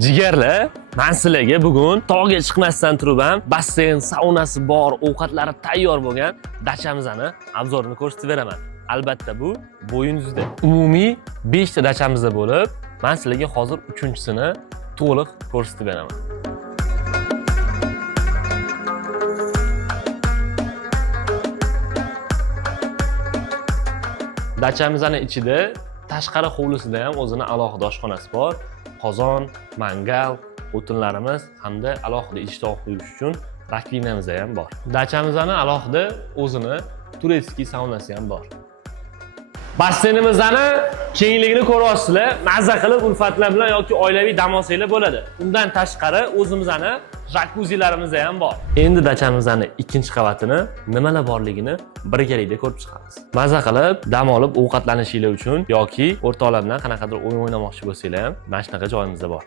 Jigarlar, men sizlarga bugun tog'ga chiqmasdan turib ham basseyn, saunasi bor, ovqatlari tayyor bo'lgan dachamizni obzorini ko'rsatib beraman. Albatta bu bo'yinuzda. Umumiy 5 ta dachamizda bo'lib, men sizlarga hozir 3-chisini to'liq ko'rsatib beraman. Dachamizning ichida tashqari hovlisida ham o'zini alohida oshxonasi bor. Qozon, mangal, o'tinlarimiz hamda alohida idish-tovoq quyish uchun rakvinamiz ham bor. Dachamizning alohida o'zini turetskiy saunasi ham bor. Basseynimizning kengligini ko'ryapsizlar. Mazza qilib ulfatlar bilan yoki oilaviy dam olsanglar bo'ladi. Undan tashqari o'zimizning jakuzilarimiz ham bor. Endi dachamizning ikkinchi qavatini nimalar borligini birgalikda ko'rib chiqamiz. Mazza qilib dam olib ovqatlanishinglar uchun yoki o'rtoqlar bilan qanaqadir o'yin o'ynamoqchi bo'lsanglar ham mana shunaqa joyimizda bor.